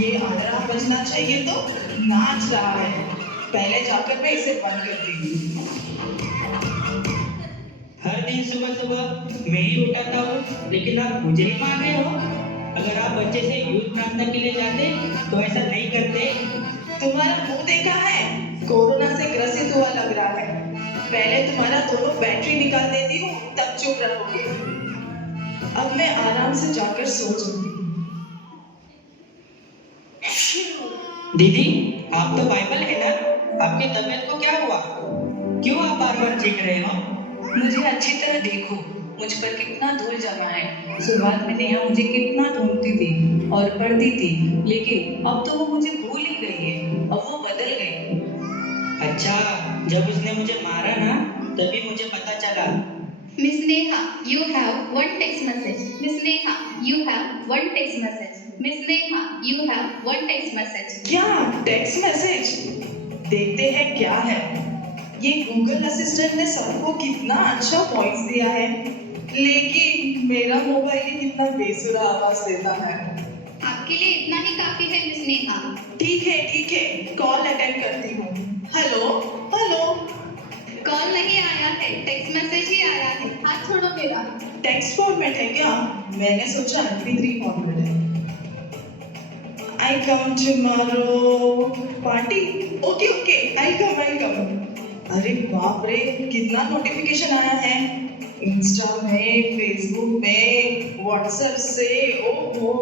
ये अलार्म बजना चाहिए तो नाच रहा है। पहले जाकर मैं इसे बंद करती हूँ। हर दिन सुबह सुबह मैं ही उठाता हूँ, लेकिन आप मुझे ही मार रहे हो। अगर आप बच्चे से यूथ प्रार्थना के लिए जाते तो ऐसा नहीं करते। तुम्हारा मुंह देखा है, कोरोना से ग्रसित हुआ लग रहा है। पहले तुम्हारा दोनों बैटरी निकाल देती हूँ, तब चुप रहोगे। अब मैं आराम से जाकर सो जाऊंगी। दीदी, आप तो बाइबल है ना? आपकी तबीयत को क्या हुआ? क्यों आप बार बार चीख रहे हो? मुझे अच्छी तरह देखो, मुझ पर कितना धूल जमा है। शुरुआत में नेहा मुझे कितना ढूंढती थी और पढ़ती थी, लेकिन अब तो वो मुझे भूल ही गई है। अब वो बदल गई। अच्छा, जब उसने मुझे मारा ना, तभी मुझे पता चला। Miss Neha, you have one text message. Miss Neha, you have one text message. Miss Neha, you have one text message. क्या टेक्स्ट मैसेज? देखते हैं क्या है। ये गूगल असिस्टेंट ने सबको कितना अच्छा पॉइंट्स दिया है, लेकिन मेरा मोबाइल ही कितना बेसुरा आवाज देता है। आपके लिए इतना ही काफी है मिस नेहा। ठीक है, कॉल अटेंड करती हूँ। Hello hello. कॉल नहीं आया है, टेक्स्ट मैसेज ही आया है। हाथ छोड़ो मेरा। टेक्स्ट फॉर्मेट है क्या? मैंने सोचा MP3 फॉर्मेट है। I come tomorrow party. Okay, I'll come. अरे बाप रे, कितना नोटिफिकेशन आया है। इंस्टा में, फेसबुक में, व्हाट्सएप से। ओहो,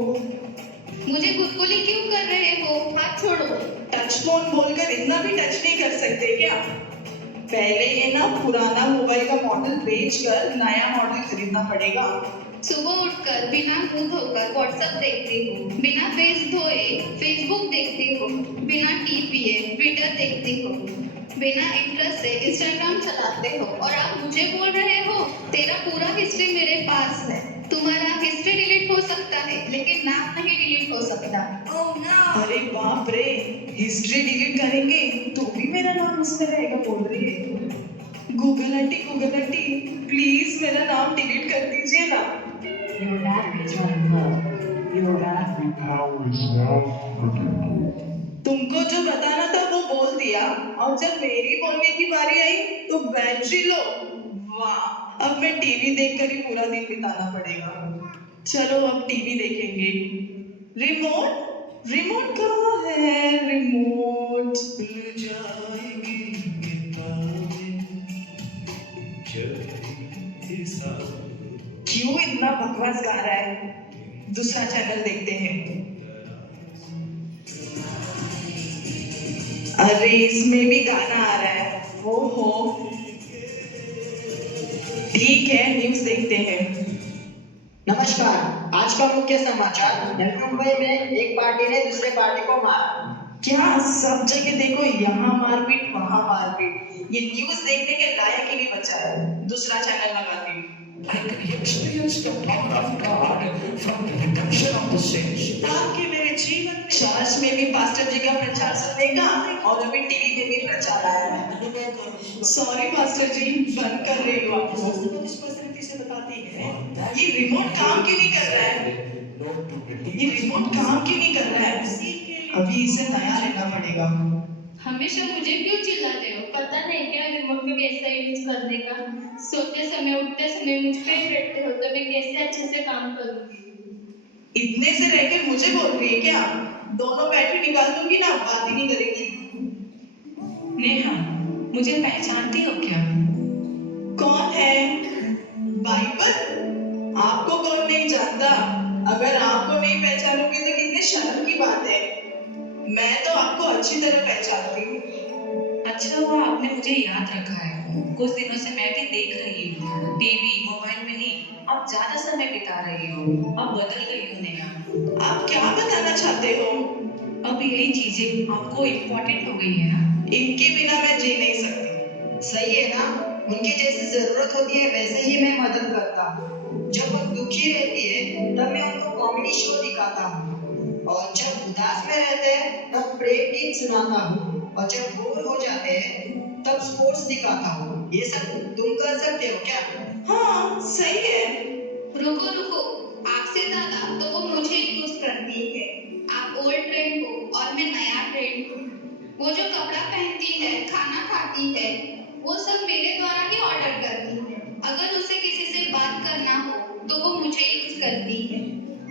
मुझे गुदगुली क्यों कर रहे हो? हाथ छोड़ो। टच फोन बोलकर इतना भी टच नहीं कर सकते क्या? पहले ये ना पुराना मोबाइल का मॉडल बेचकर नया मॉडल खरीदना पड़ेगा। सुबह उठकर बिना मुंह धोकर व्हाट्सएप देखती हो, बिना फेस धोए फेसबुक देखती हो, बिना टी पिए ट्विटर देखती हो, बिना इंटरेस्ट से इंस्टाग्राम चलाते हो, और आप मुझे बोल रहे हो तेरा पूरा हिस्ट्री मेरे पास है। तुम्हारा हिस्ट्री डिलीट हो सकता है, लेकिन नाम नहीं डिलीट हो सकता। Oh no! अरे बाप रे, हिस्ट्री डिलीट करेंगे तो भी मेरा नाम उसमें रहेगा बोल रही है। गूगल आंटी, प्लीज मेरा नाम डिलीट कर दीजिए ना। Your battery is running low. Your battery power is now running low. तुमको जो बताना था वो बोल दिया, और जब मेरी बोलने की बारी आई तो बैटरी लो। वाह, अब मैं टीवी देखकर ही पूरा दिन बिताना पड़ेगा। चलो अब टीवी देखेंगे। रिमोट कहाँ है? रिमोट क्यों इतना बकवास गा रहा है? दूसरा चैनल देखते हैं। अरे इसमें भी गाना आ रहा है। ओहो, ठीक है, न्यूज़ देखते हैं। नमस्कार, आज का मुख्य समाचार। नवी मुंबई में एक पार्टी ने दूसरे पार्टी को मारा। क्या सब जगह देखो, यहाँ मारपीट वहाँ मारपीट। ये न्यूज़ देखने के लायक ही नहीं बचा है। दूसरा चैनल लगाती हूँ। आपके मेरे जीवन में चर्च में भी पास्टर जी का प्रचार सुनने का, और अभी टीवी में भी प्रचार आया है। सॉरी पास्टर जी, बंद कर रही हूँ आपको। से बताती है, ये रिमोट काम क्यों नहीं कर रहा है? अभी इसे नया लेना पड़ेगा। हमेशा मुझे क्यों चिल्लाते हो? पता नहीं क्या रिमोट में कैसा यूज करने का? सोते समय उठते समय मुझ पे ही रहते हो, तो मैं कैसे अच्छे से काम करूंगी? इतने से रहकर मुझे बोल रही है क्या? दोनों बैटरी निकाल दूंगी ना, बात ही नहीं करेगी। नेहा, मुझे पहचानती हो क्या? कौन है? बाइबल? आपको कौन नहीं जानता? अगर आपको नहीं पहचानोगे तो कितने शर्म की बात है। मैं तो आपको अच्छी तरह पहचानती हूँ। अच्छा हुआ आपने मुझे याद रखा है। कुछ दिनों से मैं भी देख रही हूँ, टीवी मोबाइल में ही आप ज्यादा समय बिता रही हो। अब बदल गई हो नेहा। आप क्या बताना चाहते हो? अब यही चीजें आपको इम्पोर्टेंट हो गई है ना? इनके बिना मैं जी नहीं सकती। सही है ना? उनकी जैसी जरूरत होती है वैसे ही मैं मदद करता हूँ। जब वो दुखी रहती है तब मैं उनको कॉमेडी शो दिखाता हूँ, और जब उदास में रहते हैं तब प्रेम गीत सुनाता हूँ, और जब बोर हो जाते हैं तब स्पोर्ट्स दिखाता हूँ। ये सब तुम कर सकते हो क्या? हाँ, सही है। रुको, आपसे ज्यादा तो वो मुझे यूज करती है। आप ओल्ड वो जो कपड़ा पहनती है, खाना खाती है, वो सब मेरे द्वारा ही ऑर्डर करती है। अगर उसे किसी से बात करना हो तो वो मुझे यूज करती है।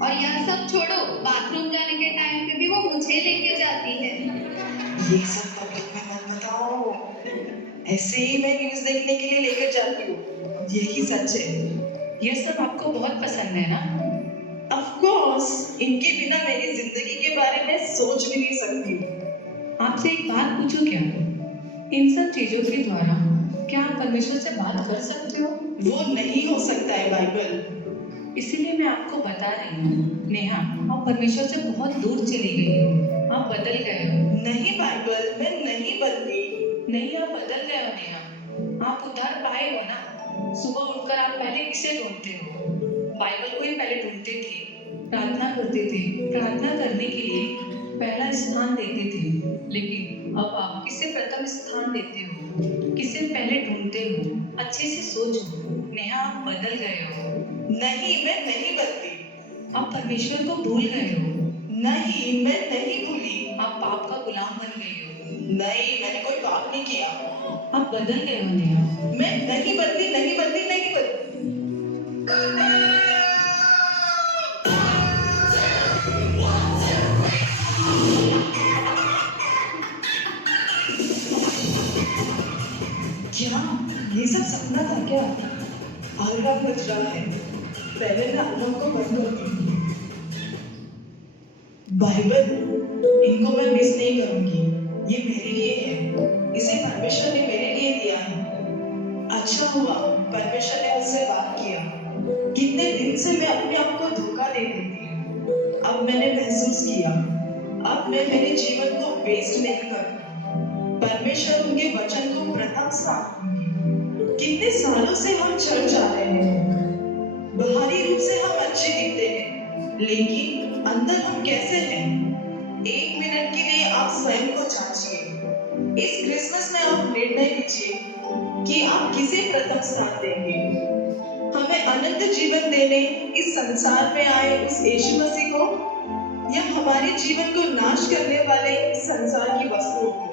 और यह सब छोड़ो, बाथरूम जाने के टाइम पे भी वो मुझे लेके जाती है। ये सब पब्लिक में मत बताओ। ऐसे ही मैं न्यूज़ देखने के लिए लेकर जाती हूँ, यही सच है। ये सब आपको बहुत पसंद है ना? ऑफ कोर्स, इनके बिना मेरी जिंदगी के बारे में सोच भी नहीं सकती। आपसे एक बात पूछूं क्या? इन सब चीजों के द्वारा क्या आप परमेश्वर से बात कर सकते हो? वो नहीं हो सकता है बाइबल। इसीलिए मैं आपको बता रही हूँ नेहा, आप परमेश्वर से बहुत दूर चली गई हो। आप बदल गए हो। नहीं बाइबल, मैं नहीं बदली। नहीं, आप बदल गए हो नेहा। आप उद्धार पाए हो ना। सुबह उठकर आप पहले किसे ढूंढते हो? बाइबल को ही पहले ढूंढते थे, प्रार्थना करते थे, प्रार्थना करने के लिए पहला स्थान देते थे। लेकिन अब आप किसे प्रथम स्थान देते हो? किसे पहले ढूंढते हो? अच्छे से सोचो नेहा, आप बदल गए हो। नहीं, मैं नहीं बदली। आप परमेश्वर को भूल गए हो। नहीं, मैं नहीं भूली। आप पाप का गुलाम बन गए हो। नहीं, मैंने कोई पाप नहीं किया। आप बदल गए हो नेहा। मैं नहीं बदली, नहीं बदली, नहीं बदली। क्या ये सब सपना था क्या? आधा बज रहा है, पहले मैं अलार्म को बंद करती हूँ। बाइबल, इनको मैं मिस नहीं करूंगी। ये मेरे लिए है, इसे परमेश्वर ने मेरे लिए दिया है। अच्छा हुआ परमेश्वर ने मुझसे बात किया। कितने दिन से मैं अपने आप को धोखा दे रही थी। अब मैंने महसूस किया, अब मैं मेरे जीवन को वेस्ट नहीं करूंगी। परमेश्वर उनके वचन को प्रथम स्थान दूंगी। कितने सालों से हम चर्च आ रहे हैं। बाहरी रूप से हम अच्छे दिखते हैं, लेकिन अंदर हम कैसे हैं? एक मिनट के लिए आप स्वयं को जांचिए। इस क्रिसमस में आप निर्णय लीजिए कि आप किसे प्रथम स्थान देंगे। हमें अनंत जीवन देने इस संसार में आए उस यीशु मसीह को, या हमारे जीवन को नाश करने वाले इस संसार की वस्तुओं को?